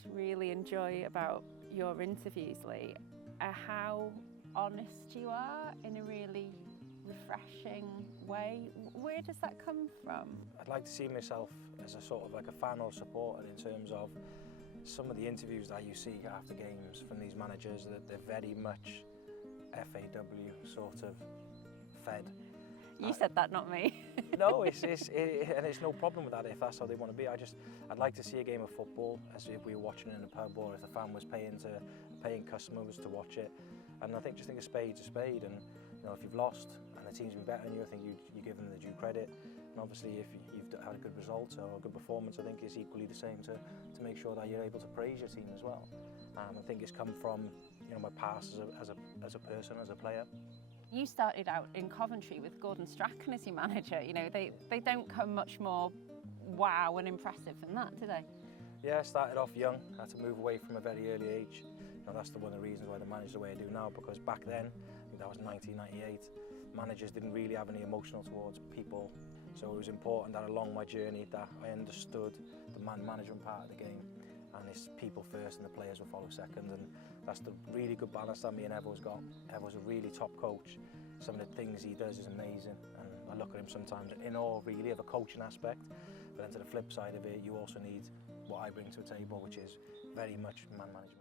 just really enjoy about your interviews, Lee, are how honest you are in a really refreshing way. Where does that come from? I'd like to see myself as a sort of like a fan or supporter in terms of some of the interviews that you see after games from these managers, that they're very much FAW sort of fed. You said that, not me. No, and it's no problem with that if that's how they want to be. I'd like to see a game of football as if we were watching it in a pub, or if the fan was paying customers to watch it. And I think a spade's a spade, and you know, if you've lost and the team's been better than you, I think you give them the due credit. And obviously, if you've had a good result or a good performance, I think it's equally the same to make sure that you're able to praise your team as well. I think it's come from my past as a person, as a player. You started out in Coventry with Gordon Strachan as your manager. You know, they don't come much more wow and impressive than that, do they? Yeah, I started off young. I had to move away from a very early age. You know, that's one of the reasons why I manage the way I do now, because back then, I think that was 1998, managers didn't really have any emotional towards people. So it was important that along my journey that I understood the man management part of the game. And it's people first and the players will follow second, and that's the really good balance that me and Evo's got. Evo's a really top coach. Some of the things he does is amazing, and I look at him sometimes in awe really of a coaching aspect, but then to the flip side of it, you also need what I bring to the table, which is very much man management.